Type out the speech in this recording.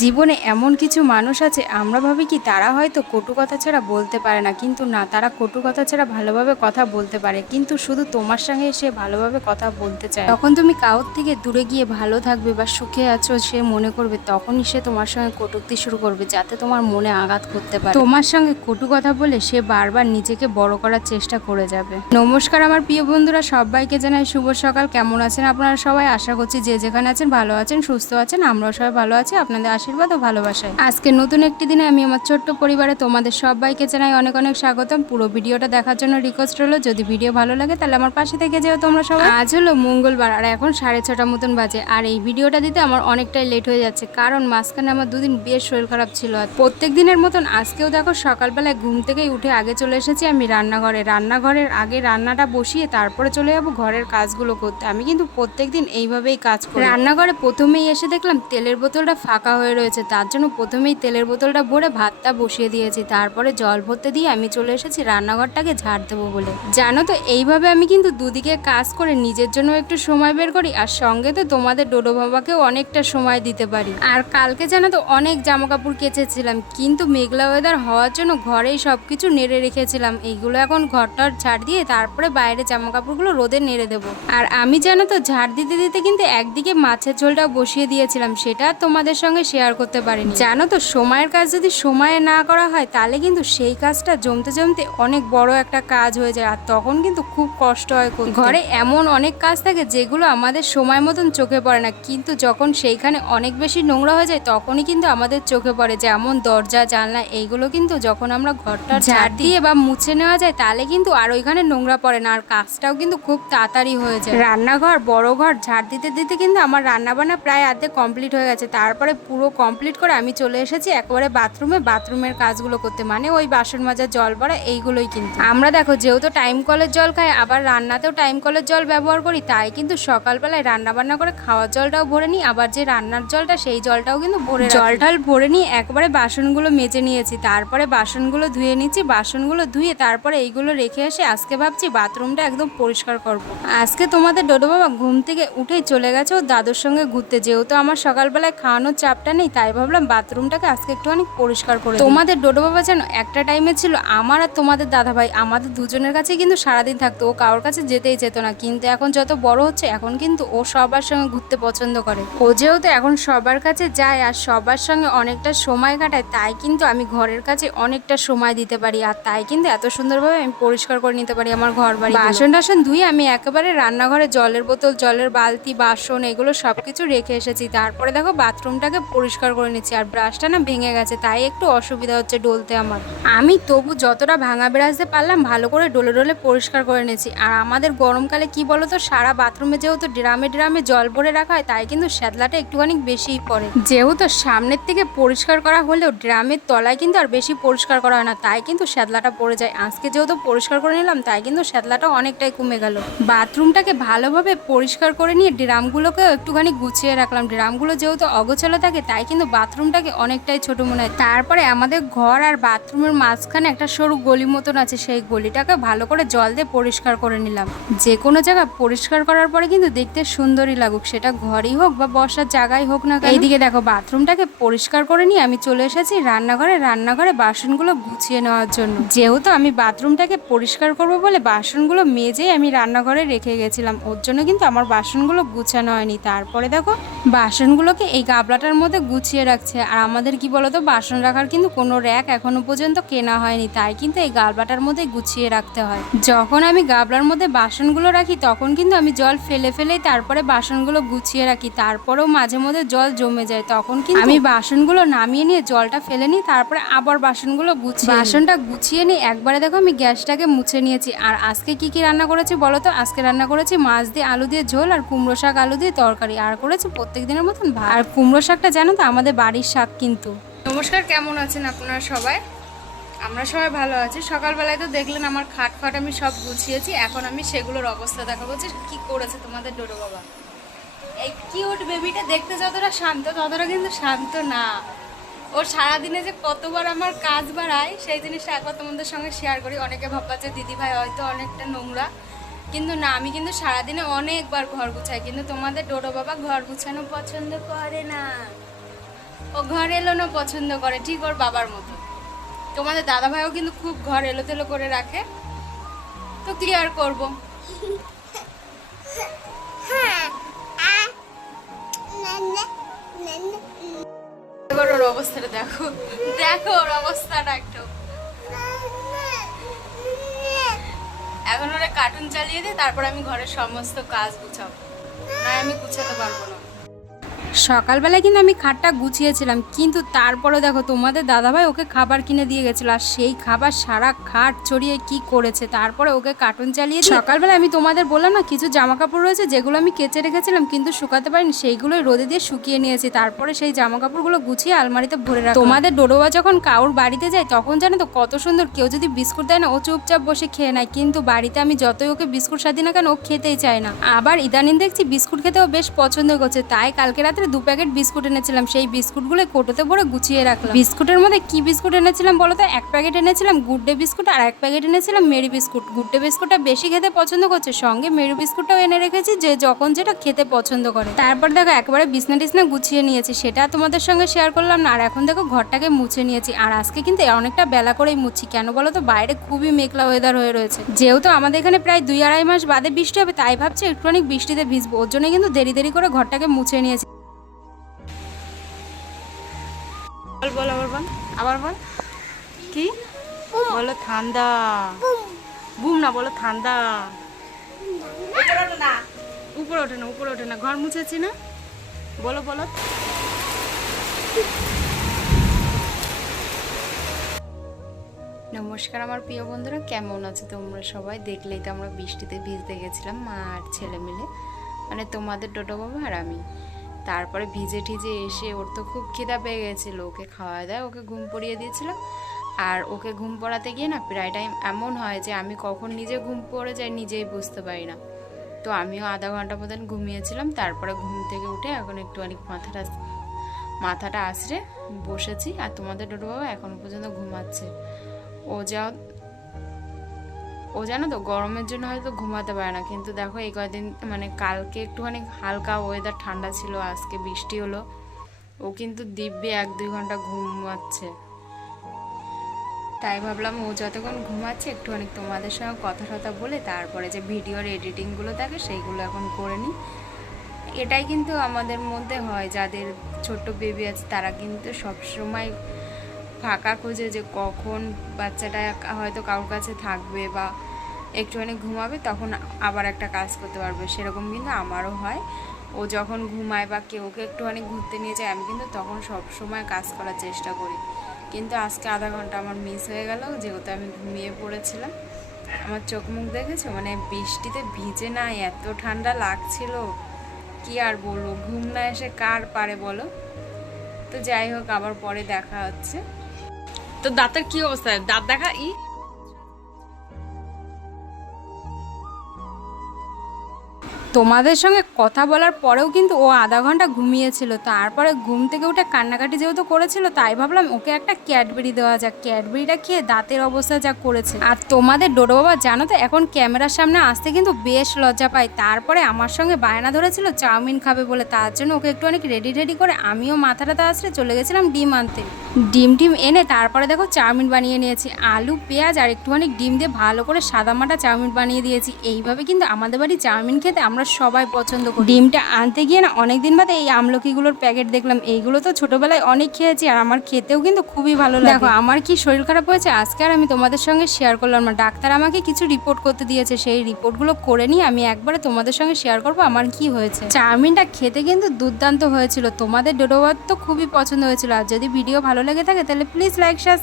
জীবনে এমন কিছু মানুষ আছে আমরা ভাবি কি তারা হয়তো কটু কথা ছাড়া বলতে পারে না, কিন্তু না, তারা কটু কথা ছাড়া ভালোভাবে কথা বলতে পারে। কিন্তু শুধু তোমার সঙ্গে সে ভালোভাবে কথা বলতে চায়, তখন তুমি কারোর থেকে দূরে গিয়ে ভালো থাকবে বা সুখে আছো সে মনে করবে, তখনই সে তোমার সঙ্গে কটূক্তি শুরু করবে যাতে তোমার মনে আঘাত করতে পারে। তোমার সঙ্গে কটু কথা বলে সে বারবার নিজেকে বড় করার চেষ্টা করে যাবে। নমস্কার আমার প্রিয় বন্ধুরা, সবাইকে জানাই শুভ সকাল। কেমন আছেন আপনারা সবাই? আশা করছি যে যেখানে আছেন ভালো আছেন, সুস্থ আছেন। আমরাও সবাই ভালো আছি আপনাদের আশীর্বাদ ও ভালোবাসায়। আজকে নতুন একটি দিনে আমি আমার ছোট্ট পরিবারে তোমাদের সবাইকে জানাই অনেক অনেক স্বাগতম। পুরো ভিডিওটা দেখার জন্য রিকোয়েস্ট রইলো, যদি ভিডিও ভালো লাগে তাহলে আমার পাশে থেকে যেও তোমরা সবাই। আজ হলো মঙ্গলবার আর এখন 6:30 মতন বাজে, আর এই ভিডিওটা দিতে আমার অনেকটাই লেট হয়ে যাচ্ছে, কারণ মাঝখানে আমার দুদিন বেশ শরীর খারাপ ছিল। আর প্রত্যেক দিনের মতন আজকেও দেখো সকালবেলায় ঘুম থেকেই উঠে আগে চলে এসেছি আমি রান্নাঘরের আগে রান্নাটা বসিয়ে তারপরে চলে যাবো ঘরের কাজগুলো করতে। আমি কিন্তু প্রত্যেকদিন এইভাবেই কাজ করি। রান্নাঘরে প্রথমেই এসে দেখলাম তেলের বোতলটা ফাঁকা হয়ে রয়েছে, তার জন্য প্রথমেই তেলের বোতলটা ভরে ভাতটা বসিয়ে দিয়েছি। তারপরে জল ভরতে দিয়ে আমি চলে এসেছি রান্নাঘরটাকে ঝাড় দেবো বলে। জানো তো, এইভাবে আমি কিন্তু দুদিকে কাজ করে নিজের জন্য একটু সময় বের করি, আর সঙ্গে তো তোমাদের ডোডো বাবাকেও অনেকটা সময় দিতে পারি। আর কালকে জানো তো অনেক জামা কাপড় কেচেছিলাম, কিন্তু মেঘলা ওয়েদার হওয়ার জন্য ঘরেই সবকিছু নেড়ে রেখেছিলাম। এইগুলো এখন ঘরটার ঝাড় দিয়ে তারপরে বাইরে জামা কাপড়গুলো রোদে নেড়ে দেবো। আর আমি জানো তো ঝাড় দিতে দিতে কিন্তু একদিকে মাছের ঝোলটাও বসিয়ে দিয়েছিলাম, সেটা তোমাদের সঙ্গে শেয়ার করতে পারিনি। জানো তো, সময়ের কাজ যদি সময়ে না করা হয় তাহলে কিন্তু সেই কাজটা জমতে জমতে অনেক বড় একটা কাজ হয়ে যায়, আর তখন কিন্তু খুব কষ্ট হয়। ঘরে এমন অনেক কাজ থাকে যেগুলো আমাদের সময় মতন চোখে পড়ে না, কিন্তু যখন সেইখানে অনেক বেশি নোংরা হয়ে যায় তখনই কিন্তু আমাদের চোখে পড়ে। যেমন দরজা জানলা, এইগুলো কিন্তু যখন আমরা ঘরটা ঝাড় দিয়ে বা মুছে নেওয়া যায় তাহলে কিন্তু আর ওইখানে নোংরা পড়ে না, আর কাজটাও কিন্তু খুব তাড়াতাড়ি হয়ে যায়। রান্নাঘর বড় ঘর ঝাড় দিতে দিতে কিন্তু আমার রান্নাবান্না প্রায় আধে কমপ্লিট হয়ে গেছে। তারপরে পুরো কমপ্লিট করে আমি চলে এসেছি একেবারে বাথরুমের কাজগুলো করতে, মানে ওই বাসন মাজা, জল ভরা, এইগুলোই। কিন্তু আমরা দেখো যেহেতু টাইম কলের জল খাই, আবার রান্নাতেও টাইম কলের জল ব্যবহার করি, তাই কিন্তু সকালবেলায় রান্না বান্না করে খাওয়ার জলটাও ভরে নিই, আবার যে রান্নার জলটা সেই জলটাও কিন্তু ভরে জল টল ভরে নিয়ে একবারে বাসনগুলো মেজে নিয়েছি। তারপরে বাসনগুলো ধুয়ে নিচ্ছি, বাসনগুলো ধুয়ে তারপরে এইগুলো রেখে এসে আজকে ভাবছি বাথরুমটা একদম পরিষ্কার করব। আজকে তোমাদের ডোডো বাবা ঘুম থেকে উঠেই চলে গেছে ও দাদুর সঙ্গে ঘুরতে, যেহেতু আমার সকালবেলায় খাওয়ানোর চাপটা নেই, তাই ভাবলাম বাথরুমটাকে আজকে একটুখানি পরিষ্কার করে। তোমাদের ডোডো বাবা যেন একটা টাইমে ছিল আমার আর তোমাদের দাদাভাই, আমাদের দুজনের কাছে কিন্তু সারাদিন থাকতো, ও কারোর কাছে যেতেই যেত না। কিন্তু এখন যত বড় হচ্ছে এখন কিন্তু ও সবার সঙ্গে ঘুরতে পছন্দ করে। ও যেহেতু এখন সবার কাছে যায় আর সবার সঙ্গে অনেকটা সময় কাটায়, তাই কিন্তু আমি ঘরের কাছে অনেকটা সময় দিতে পারি, আর তাই কিন্তু এত সুন্দরভাবে আমি পরিষ্কার করে নিতে পারি আমার ঘর বাড়ি। বাসন টাসন ধুয়ে আমি একেবারে রান্নাঘরে জলের বোতল, জলের বালতি, বাসন এগুলো সবকিছু রেখে এসেছি। তারপরে দেখো বাথরুমটাকে পরিষ্কার করে নিচ্ছি, আর ব্রাশটা না ভেঙে গেছে, তাই একটু অসুবিধা হচ্ছে ডলতে আমার। আমি তবু যতটা ভাঙা ব্রাশ দিয়ে পারলাম ভালো করে ডলে ডলে পরিষ্কার করে নিয়েছি। আর আমাদের গরমকালে কি বলো তো, সারা বাথরুমে যেহেতু ড্রামে ড্রামে জল ভরে রাখা হয়, তাই কিন্তু শ্যাতলাটা একটুখানি বেশিই পড়ে। যেহেতু সামনের থেকে পরিষ্কার করা হলেও ড্রামের তলায় কিন্তু আর বেশি পরিষ্কার করা হয় না, তাই কিন্তু শ্যাতলাটা পড়ে যায়। আজকে যেহেতু পরিষ্কার করে নিলাম তাই কিন্তু শ্যাতলাটা অনেকটাই কমে গেল। বাথরুমটাকে ভালোভাবে পরিষ্কার করে নিয়ে ড্রামগুলোকেও একটুখানি গুছিয়ে রাখলাম। ড্রামগুলো যেহেতু অগোছালো থাকে তাই কিন্তু বাথরুমটাকে অনেকটাই ছোট মনে হয়। তারপরে আমাদের ঘর আর বাথরুমের মাঝখানে একটা সরু গলি মতন আছে, সেই গলিটাকে ভালো করে জল দিয়ে পরিষ্কার করে নিলাম। যে কোনো জায়গা পরিষ্কার করার পরে কিন্তু দেখতে সুন্দরই লাগুক, সেটা ঘরই হোক বা বসার জায়গায় হোক না। এইদিকে দেখো বাথরুমটাকে পরিষ্কার করে নিয়ে আমি চলে এসেছি রান্নাঘরে বাসনগুলো গুছিয়ে নেওয়ার জন্য। যেহেতু আমি বাথরুমটাকে পরিষ্কার করব বলে বাসনগুলো মেজেই আমি রান্নাঘরে রেখে গেছিলাম, ওর জন্য কিন্তু আমার বাসনগুলো গুছানো হয়নি। তারপরে দেখো বাসনগুলোকে এই গাবলাটার মধ্যে গুছিয়ে রাখছে। আর আমাদের কি বলতো, বাসন রাখার কিন্তু কোনো র্যাক এখনো পর্যন্ত কেনা হয়নি, তাই কিন্তু এই গাবলাটার মধ্যে গুছিয়ে রাখতে হয়। যখন আমি গাবলার মধ্যে বাসনগুলো রাখি তখন কিন্তু আমি জল ফেলে ফেলেই তারপরে বাসনগুলো গুছিয়ে রাখি। তারপরেও মাঝে মধ্যে জল জমে যায়, তখন কিন্তু আমি বাসনগুলো নামিয়ে নিয়ে জলটা ফেলে নিই, তারপরে আবার বাসনগুলো বাসনটা গুছিয়ে নিই। একবারে দেখো আমি গ্যাসটাকে মুছে নিয়েছি। আর আজকে কি কি রান্না করেছি বলো তো? আজকে রান্না করেছি মাছ দিয়ে আলু দিয়ে ঝোল, আর কুমড়ো শাক আলু দিয়ে তরকারি, আর করেছি প্রত্যেক দিনের মতন ভাত। আর কুমড়ো শাকটা জানো তো আমাদের বাড়ির শাক কিন্তু। নমস্কার, কেমন আছেন আপনারা সবাই? আমরা সবাই ভালো আছি। সকালবেলায় তো দেখলেন আমার খাট আমি সব গুছিয়েছি, এখন আমি সেগুলোর অবস্থা দেখাবো যে কি করেছে তোমাদের ডোডো বাবা। এই কিউট বেবিটা দেখতে যতটা শান্ত ততটা কিন্তু শান্ত না। ওর সারাদিনে যে কতবার আমার কাজ বাড়ায় সেই জিনিসটা একবার তোমাদের সঙ্গে শেয়ার করি। অনেকে ভাববা যে দিদি ভাই হয়তো অনেকটা নোংরা, কিন্তু না, আমি কিন্তু সারাদিনে অনেকবার ঘর গুছাই, কিন্তু তোমাদের ডোডো বাবা ঘর গুছানো পছন্দ করে না। ও ঘর এলোনো পছন্দ করে, ঠিক ওর বাবার মতো। তোমাদের দাদা ভাইও কিন্তু খুব ঘর এলোতেলো করে রাখে, তো কি আর করবো। এবার ওর অবস্থাটা দেখো, দেখো ওর অবস্থাটা একটু। এখন ওরা কার্টুন চালিয়ে দিই, তারপর আমি ঘরের সমস্ত কাজ গুছাবো, না আমি গুছাতে পারবো না। সকালবেলায় কিন্তু আমি খাটটা গুছিয়েছিলাম, কিন্তু তারপরে দেখো তোমাদের দাদাভাই ওকে খাবার কিনে দিয়ে গেছিলো, আর সেই খাবার সারা খাট ছড়িয়ে কি করেছে। তারপরে ওকে কার্টুন চালিয়ে সকালবেলা আমি তোমাদের বললাম না কিছু জামা কাপড় রয়েছে যেগুলো আমি কেচে রেখেছিলাম কিন্তু শুকাতে পারিনি, সেইগুলোই রোদে দিয়ে শুকিয়ে নিয়েছি। তারপরে সেই জামা কাপড়গুলো গুছিয়ে আলমারিতে ভরে রাখি। তোমাদের ডোডোবা যখন কাউর বাড়িতে যায় তখন জানো তো কত সুন্দর, কেউ যদি বিস্কুট দেয় না ও চুপচাপ বসে খেয়ে নেয়, কিন্তু বাড়িতে আমি যতই ওকে বিস্কুট সাজি না কেন ও খেতেই চায় না। আবার ইদানিং দেখছি বিস্কুট খেতেও বেশ পছন্দ করছে, তাই কালকে রাতে 2 প্যাকেট বিস্কুট এনেছিলাম, সেই বিস্কুটগুলো কোটোতে ভরে গুছিয়ে রাখলাম। বিস্কুটের মধ্যে কি বিস্কুট এনেছিলাম বলো তো? 1 প্যাকেট এনেছিলাম গুড ডে বিস্কুট, আর 1 প্যাকেট এনেছিলাম মেরি বিস্কুট। গুড ডে বিস্কুটটা বেশি খেতে পছন্দ করছে, সঙ্গে মেরি বিস্কুটটাও এনে রেখেছি যে যখন যেটা খেতে পছন্দ করে। তারপর দেখো একেবারে বিছনা টিছনা গুছিয়ে নিয়েছি, সেটা তোমাদের সঙ্গে শেয়ার করলাম না। আর এখন দেখো ঘরটাকে মুছে নিয়েছি, আর আজকে কিন্তু অনেকটা বেলা করেই মুছছি। কেন বলো তো? বাইরে খুবই মেঘলা ওয়েদার হয়ে রয়েছে, যেহেতু আমাদের এখানে প্রায় 2-2.5 মাস বাদে বৃষ্টি হবে, তাই ভাবছি একটুখানি বৃষ্টিতে ভিজবো, ওর জন্য কিন্তু দেরি দেরি করে ঘরটাকে মুছে নিয়েছি। বল আবার বল, আবার বল। কি বলো? ঠান্ডা। বুম না, বলো ঠান্ডা। উপরে ওঠে না, উপরে ওঠে না, ঘর মুছেছি না। বলো বলো। নমস্কার আমার প্রিয় বন্ধুরা, কেমন আছো তোমরা সবাই? দেখলেই তো আমরা বৃষ্টিতে ভিজতে গেছিলাম মা আর ছেলে মিলে, মানে তোমাদের ডোডো বাবা আর আমি। তারপরে ভিজে ঠিজে এসে ওর তো খুব খিদা পেয়ে গেছিলো, ওকে খাওয়া দেয় ওকে ঘুম পড়িয়ে দিয়েছিলাম। আর ওকে ঘুম পড়াতে গিয়ে না প্রায় টাইম এমন হয় যে আমি কখন নিজে ঘুম পড়ে যাই নিজেই বুঝতে পারি না। তো আমিও আধা ঘন্টা মতন ঘুমিয়েছিলাম, তারপরে ঘুম থেকে উঠে এখন একটুখানি মাথাটা আছড়ে বসেছি। আর তোমাদের ডোডো বাবা এখনো পর্যন্ত ঘুমাচ্ছে। ও জানো তো গরমের জন্য হয়তো ঘুমাতে পারে না, কিন্তু দেখো এই কয়েকদিন মানে কালকে একটুখানি হালকা ওয়েদার ঠান্ডা ছিল, আজকে বৃষ্টি হলো, ও কিন্তু দিব্যি 1-2 ঘন্টা ঘুমাচ্ছে। তাই ভাবলাম ও যতক্ষণ ঘুমাচ্ছে একটুখানি তোমাদের সঙ্গে কথা বলে তারপরে যে ভিডিওর এডিটিংগুলো থাকে সেইগুলো এখন করে নিই। এটাই কিন্তু আমাদের মধ্যে হয়, যাদের ছোট্ট বেবি আছে তারা কিন্তু সবসময় ফাঁকা খোঁজে যে কখন বাচ্চাটা হয়তো কারোর কাছে থাকবে বা একটুখানি ঘুমাবে, তখন আবার একটা কাজ করতে পারবে। সেরকম কিন্তু আমারও হয়, ও যখন ঘুমায় বা ওকে একটুখানি ঘুরতে নিয়ে যায় আমি কিন্তু তখন সব সময় কাজ করার চেষ্টা করি। কিন্তু আজকে আধা ঘন্টা আমার মিস হয়ে গেল, যেহেতু আমি ঘুমিয়ে পড়েছিলাম। আমার চোখ মুখ দেখেছো, মানে বৃষ্টিতে ভিজে না এত ঠান্ডা লাগছিল, কি আর বলবো। ঘুম না এসে কার পারে বলো? তো যাই হোক, আবার পরে দেখা হচ্ছে। তো দাঁতের কি অবস্থা? দাঁত দেখা তোমাদের সঙ্গে কথা বলার পরেও কিন্তু ও আধা ঘন্টা ঘুমিয়েছিল। তারপরে ঘুম থেকে উঠে কান্নাকাটি যেহেতু করেছিল, তাই ভাবলাম ওকে একটা ক্যাডবেরি দেওয়া যাক। ক্যাডবেরিটা খেয়ে দাঁতের অবস্থা যা করেছে। আর তোমাদের ডোডো বাবা জানো তো এখন ক্যামেরার সামনে আসতে কিন্তু বেশ লজ্জা পায়। তারপরে আমার সঙ্গে বায়না ধরেছিল চাউমিন খাবে বলে, তার জন্য ওকে একটু অনেক রেডি করে আমিও মাথাটাতে আসলে চলে গেছিলাম ডিম আনতে। ডিম এনে তারপরে দেখো চাউমিন বানিয়ে নিয়েছি। আলু পেঁয়াজ আর একটুখানি ডিম দিয়ে ভালো করে সাদামাটা চাউমিন বানিয়ে দিয়েছি। এইভাবে কিন্তু আমাদের বাড়ি চাউমিন খেতে আমরা সবাই পছন্দ করি। ডিমটা আনতে গিয়ে না অনেকদিন বাদে এই আমলকিগুলোর প্যাকেট দেখলাম। এইগুলো তো ছোটবেলায় অনেক খেয়েছি আর আমার খেতেও কিন্তু খুবই ভালো লাগে। দেখো আমার কি শরীর খারাপ হয়েছে আজকে আর আমি তোমাদের সঙ্গে শেয়ার করলাম না। ডাক্তার আমাকে কিছু রিপোর্ট করতে দিয়েছে, সেই রিপোর্টগুলো করে নিয়ে আমি একবারে তোমাদের সঙ্গে শেয়ার করবো আমার কি হয়েছে। চাউমিনটা খেতে কিন্তু দুর্দান্ত হয়েছিল, তোমাদের ডোডোবার তো খুবই পছন্দ হয়েছিল। আর যদি ভিডিও ভালো লেগে থাকে তাহলে প্লিজ লাইক শেয়ার